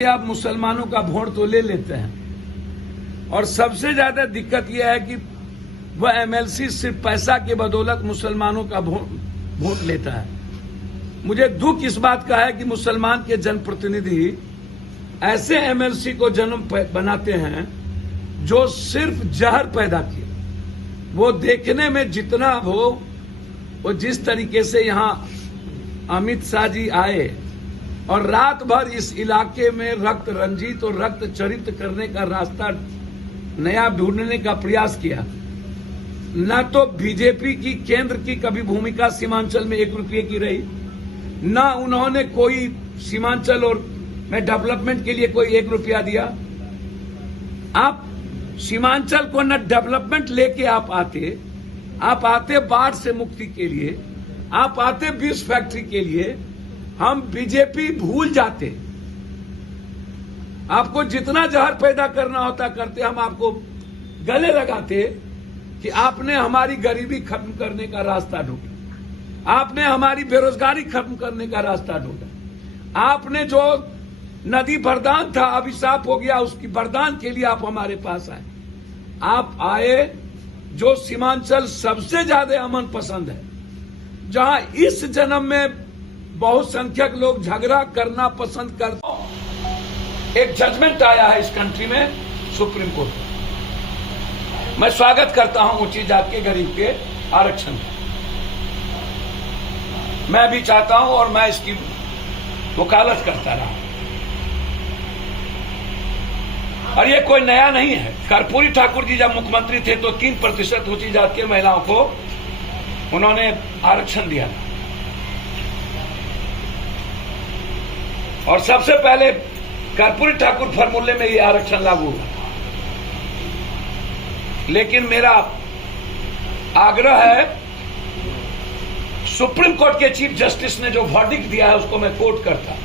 आप मुसलमानों का वोट तो ले लेते हैं और सबसे ज्यादा दिक्कत यह है कि वह एमएलसी सिर्फ पैसा की बदौलत मुसलमानों का वोट लेता है। मुझे दुख इस बात का है कि मुसलमान के जनप्रतिनिधि ऐसे एमएलसी को जन्म बनाते हैं जो सिर्फ जहर पैदा किए। वो देखने में जितना हो, वो जिस तरीके से यहां अमित शाह जी आए और रात भर इस इलाके में रक्त रंजित और रक्त चरित करने का रास्ता नया ढूंढने का प्रयास किया। न तो बीजेपी की केंद्र की कभी भूमिका सीमांचल में 1 रुपये की रही, न उन्होंने कोई सीमांचल और में डेवलपमेंट के लिए कोई 1 रुपया दिया। आप सीमांचल को न डेवलपमेंट लेके आप आते बाढ़ से मुक्ति के लिए, आप आते बीस फैक्ट्री के लिए। हम बीजेपी भूल जाते, आपको जितना जहर पैदा करना होता करते, हम आपको गले लगाते कि आपने हमारी गरीबी खत्म करने का रास्ता ढूंढा, आपने हमारी बेरोजगारी खत्म करने का रास्ता ढूंढा, आपने जो नदी वरदान था अभिशाप हो गया, उसकी वरदान के लिए आप हमारे पास आए। आप आए जो सीमांचल सबसे ज्यादा अमन पसंद है, जहां इस जन्म में बहुसंख्यक लोग झगड़ा करना पसंद करते। एक जजमेंट आया है इस कंट्री में सुप्रीम कोर्ट में। मैं स्वागत करता हूं ऊंची जात के गरीब के आरक्षण का। मैं भी चाहता हूं और मैं इसकी वकालत करता रहा। और ये कोई नया नहीं है। कर्पूरी ठाकुर जी जब मुख्यमंत्री थे तो 3% ऊंची जात के महिलाओं को उन्होंने आरक्षण दिया था और सबसे पहले कर्पूरी ठाकुर फॉर्मूले में ये आरक्षण लागू हुआ। लेकिन मेरा आग्रह है, सुप्रीम कोर्ट के चीफ जस्टिस ने जो वर्डिक्ट दिया है उसको मैं कोट करता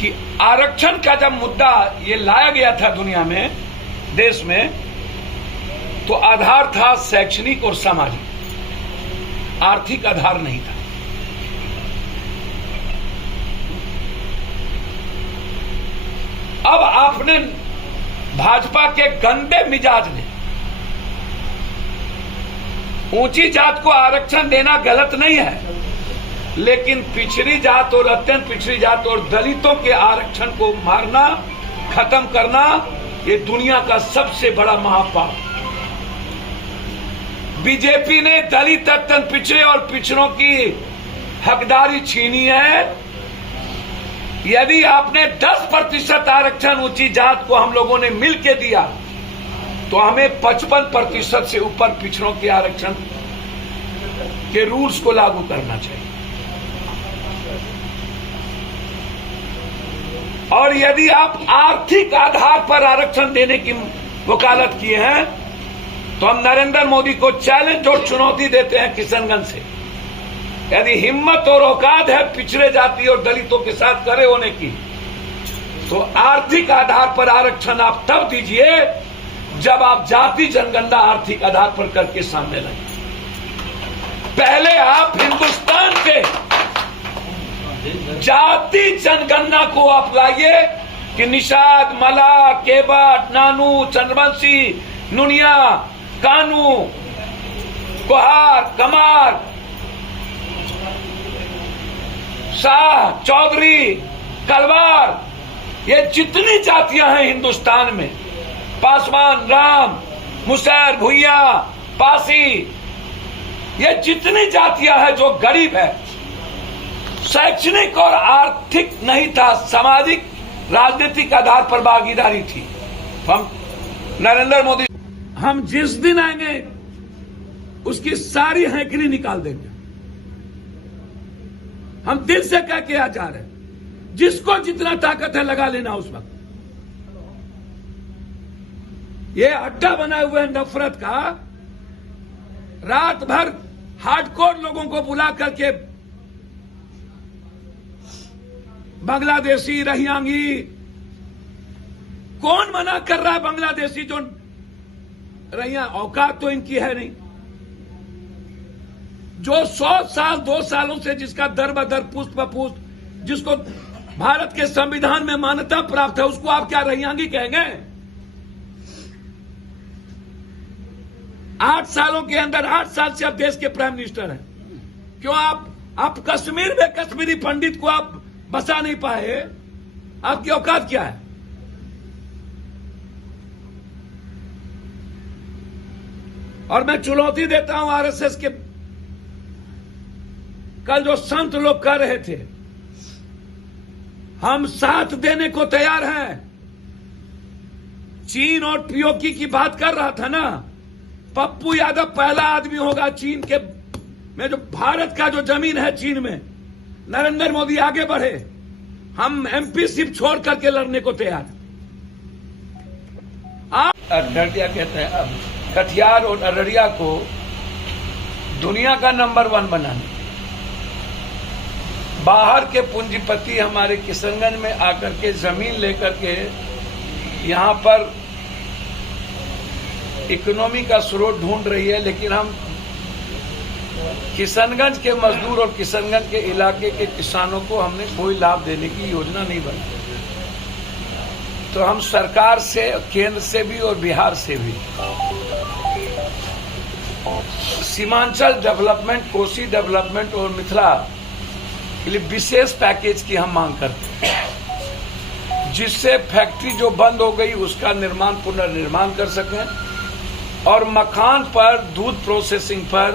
कि आरक्षण का जब मुद्दा ये लाया गया था दुनिया में, देश में, तो आधार था शैक्षणिक और सामाजिक, आर्थिक आधार नहीं था। अब आपने भाजपा के गंदे मिजाज ने ऊंची जात को आरक्षण देना गलत नहीं है, लेकिन पिछड़ी जात और अत्यंत पिछड़ी जात और दलितों के आरक्षण को मारना, खत्म करना, ये दुनिया का सबसे बड़ा महापाप। बीजेपी ने दलित, अत्यंत पिछड़े और पिछड़ों की हकदारी छीनी है। यदि आपने 10% आरक्षण ऊंची जात को हम लोगों ने मिलकर दिया तो हमें 55% से ऊपर पिछड़ों के आरक्षण के रूल्स को लागू करना चाहिए। और यदि आप आर्थिक आधार पर आरक्षण देने की वकालत किए हैं तो हम नरेंद्र मोदी को चैलेंज और चुनौती देते हैं किशनगंज से। यदि हिम्मत और औकात है पिछड़े जाति और दलितों के साथ खड़े होने की, तो आर्थिक आधार पर आरक्षण आप तब दीजिए जब आप जाति जनगणना आर्थिक आधार पर करके सामने लाइए। पहले आप हिंदुस्तान के जाति जनगणना को आप लाइए कि निषाद, मला, केवट, नानू, चंद्रवंशी, नुनिया, कानू, कुहार, कमार, शाह, चौधरी, कलवार, ये जितनी जातियां हैं हिंदुस्तान में, पासवान, राम, मुसैर, भुइया, पासी, ये जितनी जातियां हैं जो गरीब है, शैक्षणिक और आर्थिक नहीं था, सामाजिक राजनीतिक आधार पर भागीदारी थी। हम नरेंद्र मोदी, हम जिस दिन आएंगे उसकी सारी हैकड़ी निकाल देंगे। हम दिल से कह के आ जा रहे हैं, जिसको जितना ताकत है लगा लेना उस वक्त। ये अड्डा बना हुआ है नफरत का, रात भर हार्डकोर लोगों को बुला करके बांग्लादेशी, रहियांगी, कौन मना कर रहा है? बांग्लादेशी जो रहिया, औकात तो इनकी है नहीं। जो 100 साल 2 सालों से जिसका दर बदर पुष्प पुष्प जिसको भारत के संविधान में मान्यता प्राप्त है, उसको आप क्या रहियांगी कहेंगे? 8 सालों के अंदर 8 साल से आप देश के प्राइम मिनिस्टर हैं। क्यों आप कश्मीर में कश्मीरी पंडित को आप बसा नहीं पाए? आपकी औकात क्या है? और मैं चुनौती देता हूं आरएसएस के, कल जो संत लोग कर रहे थे, हम साथ देने को तैयार हैं। चीन और पीओके की बात कर रहा था ना, पप्पू यादव पहला आदमी होगा चीन के में, जो भारत का जो जमीन है चीन में, नरेंद्र मोदी आगे बढ़े, हम एमपी सिर्फ छोड़ करके लड़ने को तैयार। आप अररिया कहते हैं, अब कटिहार और अररिया को दुनिया का नंबर 1 बनाने, बाहर के पूंजीपति हमारे किशनगंज में आकर के जमीन लेकर के यहां पर इकोनॉमी का स्रोत ढूंढ रही है, लेकिन हम किशनगंज के मजदूर और किशनगंज के इलाके के किसानों को हमने कोई लाभ देने की योजना नहीं बनाई। तो हम सरकार से, केंद्र से भी और बिहार से भी सीमांचल डेवलपमेंट, कोसी डेवलपमेंट और मिथिला के लिए विशेष पैकेज की हम मांग करते हैं, जिससे फैक्ट्री जो बंद हो गई उसका निर्माण, पुनर्निर्माण कर सकें, और मखान पर, दूध प्रोसेसिंग पर,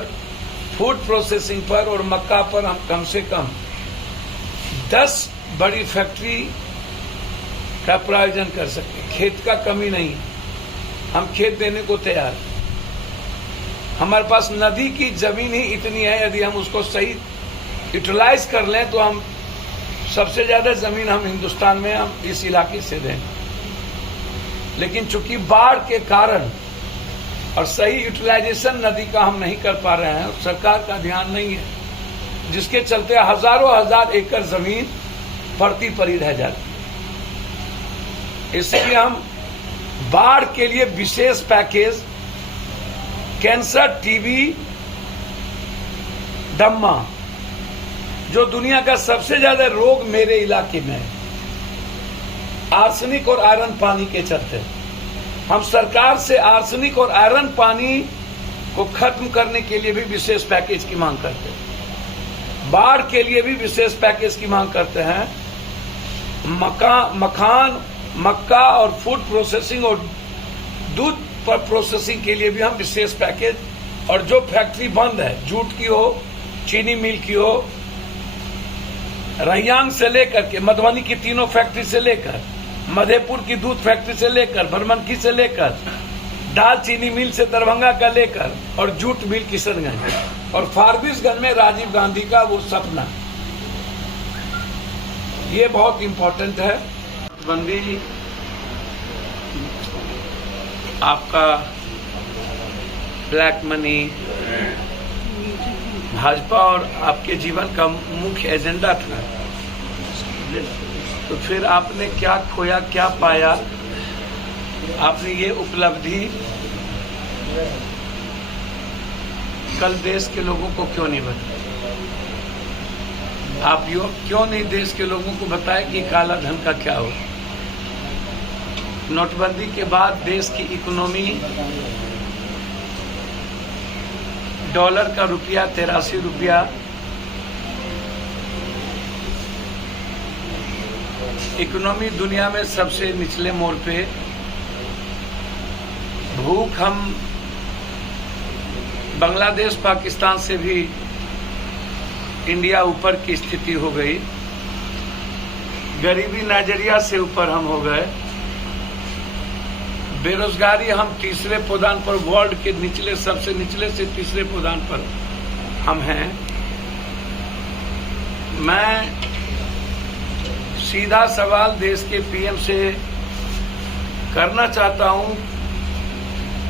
फूड प्रोसेसिंग पर और मक्का पर हम कम से कम 10 बड़ी फैक्ट्री का प्रायोजन कर सकें। खेत का कमी नहीं, हम खेत देने को तैयार हैं। हमारे पास नदी की जमीन ही इतनी है, यदि हम उसको सही यूटिलाइज कर लें तो हम सबसे ज्यादा जमीन हम हिंदुस्तान में हम इस इलाके से दें। लेकिन चूंकि बाढ़ के कारण और सही यूटिलाइजेशन नदी का हम नहीं कर पा रहे हैं, सरकार का ध्यान नहीं है, जिसके चलते हजारों हजार एकड़ जमीन पड़ती पड़ी रह जाती है। इसलिए हम बाढ़ के लिए विशेष पैकेज, कैंसर, टीबी, दम्मा, जो दुनिया का सबसे ज्यादा रोग मेरे इलाके में है, आर्सेनिक और आयरन पानी के चलते, हम सरकार से आर्सेनिक और आयरन पानी को खत्म करने के लिए भी विशेष पैकेज की मांग करते हैं। बाढ़ के लिए भी विशेष पैकेज की मांग करते हैं। मखान, मक्का और फूड प्रोसेसिंग और दूध पर प्रोसेसिंग के लिए भी हम विशेष पैकेज, और जो फैक्ट्री बंद है, जूट की हो, चीनी मिल की हो, रहियांग से लेकर के मधुबनी की तीनों फैक्ट्री से लेकर, मधेपुर की दूध फैक्ट्री से लेकर, बरमनकी से लेकर, दाल चीनी मिल से दरभंगा का लेकर, और जूट मिल किशनगंज, और फारबिसगंज में राजीव गांधी का वो सपना, ये बहुत इंपॉर्टेंट है। बंदी आपका ब्लैक मनी भाजपा और आपके जीवन का मुख्य एजेंडा था, तो फिर आपने क्या खोया, क्या पाया? आपने ये उपलब्धि कल देश के लोगों को क्यों नहीं बताया? आप क्यों नहीं देश के लोगों को बताया कि काला धन का क्या हो? नोटबंदी के बाद देश की इकोनॉमी, डॉलर का रुपया 83 रुपया, इकोनॉमी दुनिया में सबसे निचले मोड़ पे, भूख हम बांग्लादेश, पाकिस्तान से भी इंडिया ऊपर की स्थिति हो गई, गरीबी नाइजीरिया से ऊपर हम हो गए, बेरोजगारी हम तीसरे पायदान पर, वर्ल्ड के निचले, सबसे निचले से तीसरे पायदान पर हम हैं। मैं सीधा सवाल देश के पीएम से करना चाहता हूं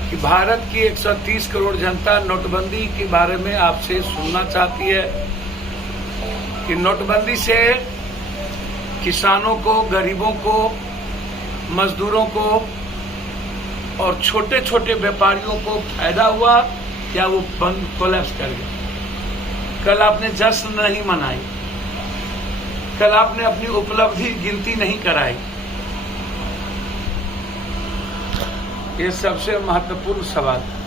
कि भारत की 130 करोड़ जनता नोटबंदी के बारे में आपसे सुनना चाहती है कि नोटबंदी से किसानों को, गरीबों को, मजदूरों को और छोटे छोटे व्यापारियों को फायदा हुआ या वो बंद, कोलैप्स कर गया? कल आपने जश्न नहीं मनाई, कल आपने अपनी उपलब्धि गिनती नहीं कराई। ये सबसे महत्वपूर्ण सवाल है।